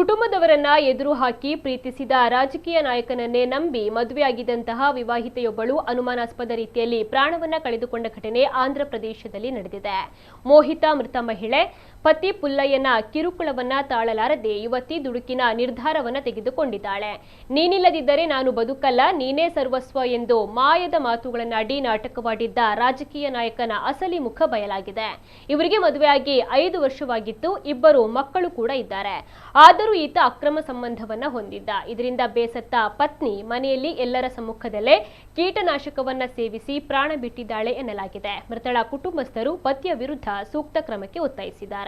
ಕುಟುಂಬದವರನ್ನ ಎದುರು ಹಾಕಿ ಪ್ರೀತಿಸಿದ ರಾಜಕೀಯ ನಾಯಕನನ್ನೇ ನಂಬಿ ಮದುವೆಯಾಗಿದ್ದಂತಹ ವಿವಾಹಿತೆಯೊಬ್ಬಳು ಅನುಮಾನಾಸ್ಪದ ರೀತಿಯಲ್ಲಿ ಪ್ರಾಣವನ್ನ ಕಳೆದುಕೊಂಡ ಘಟನೆ ಆಂಧ್ರಪ್ರದೇಶದಲ್ಲಿ ನಡೆದಿದೆ. ಮೋಹಿತಾ ಮೃತ ಮಹಿಳೆ ಪತಿ ಪುಲ್ಲಯ್ಯನ ಕಿರುಕುಳವನ್ನ ತಾಳಲಾರದೆ ಯುವತಿ ದುಡುಕಿನ ನಿರ್ಧಾರವನ್ನ ತೆಗೆದುಕೊಂಡಿದ್ದಾಳೆ. ನೀನಿಲ್ಲದಿದ್ದರೆ ನಾನು ಬದುಕಲ್ಲ, ನೀನೇ ಸರ್ವಸ್ವ ಎಂದು ಮಾಯದ ಮಾತುಗಳನ್ನಾಡಿ ನಾಟಕವಾಡಿದ್ದ ರಾಜಕೀಯ ನಾಯಕನ ಅಸಲಿ ಮುಖ ಬಯಲಾಗಿದೆ. ಇವರಿಗೆ ಮದುವೆಯಾಗಿ 5 ವರ್ಷವಾಗಿತ್ತು. ಇಬ್ಬರು ಮಕ್ಕಳು ಕೂಡ ಇದ್ದಾರೆ. ಆದರೂ ಈತ ಅಕ್ರಮ ಸಂಬಂಧವನ್ನ ಹೊಂದಿದ್ದ. ಇದರಿಂದ ಬೇಸತ್ತ ಪತ್ನಿ ಮನೆಯಲ್ಲಿ ಎಲ್ಲರ ಸಮ್ಮುಖದಲ್ಲೇ ಕೀಟನಾಶಕವನ್ನ ಸೇವಿಸಿ ಪ್ರಾಣ ಬಿಟ್ಟಿದ್ದಾಳೆ ಎನ್ನಲಾಗಿದೆ. ಮೃತಳ ಕುಟುಂಬಸ್ಥರು ಪತಿಯ ವಿರುದ್ಧ ಸೂಕ್ತ ಕ್ರಮಕ್ಕೆ ಒತ್ತಾಯಿಸಿದ್ದಾರೆ.